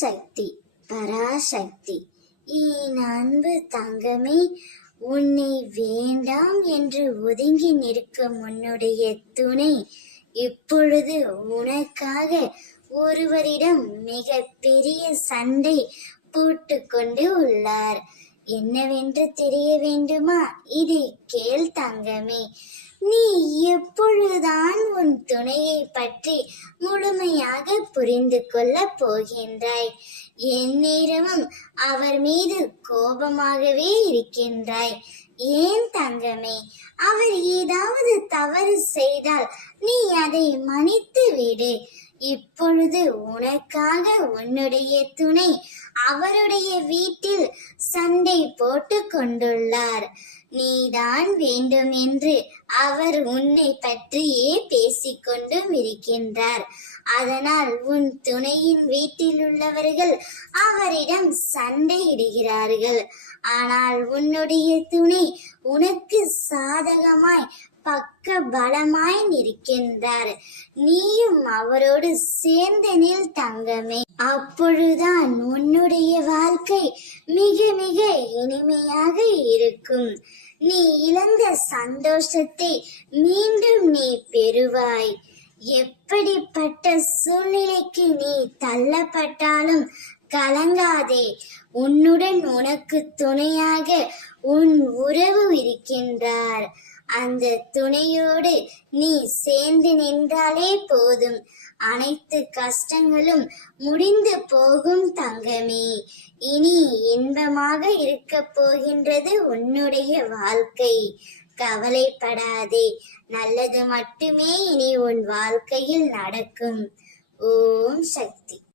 சக்தி பராசக்தி. என் அன்பு தங்கமே, உன்னை வேண்டாம் என்று ஒதுங்கி நிற்கும் உன்னுடைய துணை இப்பொழுது உனக்காக ஒருவரிடம் மிக பெரிய சண்டை போட்டு கொண்டு உள்ளார். என்னவென்று தெரிய வேண்டுமா? இதை கேள் தங்கமே. நீ எப்பொழுதுதான் உன் துணையை பற்றி முழுமையாக புரிந்து கொள்ள போகின்றாய்? எந்நேரமும் அவர் மீது கோபமாகவே இருக்கின்றாய். ஏன் தங்கமே? அவர் ஏதாவது தவறு செய்தால் நீ அதை மன்னித்து விடு. இப்பொழுது உனக்காக உன்னுடைய துணை அவருடைய வீட்டில் சண்டை போட்டு கொண்டுள்ளார். நீதான் வேண்டும் என்று அவர் உன்னை பற்றியே பேசிக்கொண்டும் இருக்கின்றார். அதனால் உன் துணையின் வீட்டில் உள்ளவர்கள் அவரிடம் சண்டையிடுகிறார்கள். ஆனால் உன்னுடைய துணை உனக்கு சாதகமாய் பக்க பலமாய் நிற்கின்றார். நீயும் அவரோடு சேர்ந்து நில் தங்கமே. அப்பொழுதுதான் உன்னுடைய வாழ்க்கை மிக மிக இனிமையாக இருக்கும். நீ இழந்த சந்தோஷத்தை மீண்டும் நீ பெறுவாய். எப்படிப்பட்ட சூழ்நிலைக்கு நீ தள்ளப்பட்டாலும் கலங்காதே. உன்னுடன் உனக்கு துணையாக உன் உறவு இருக்கின்றார். அந்த துணையோடு நீ சேர்ந்து நின்றாலே போதும். அனைத்து கஷ்டங்களும் முடிந்து போகும் தங்கமே. இனி இன்பமாக இருக்க போகின்றது உன்னுடைய வாழ்க்கை. கவலைப்படாதே. நல்லது மட்டுமே இனி உன் வாழ்க்கையில் நடக்கும். ஓம் சக்தி.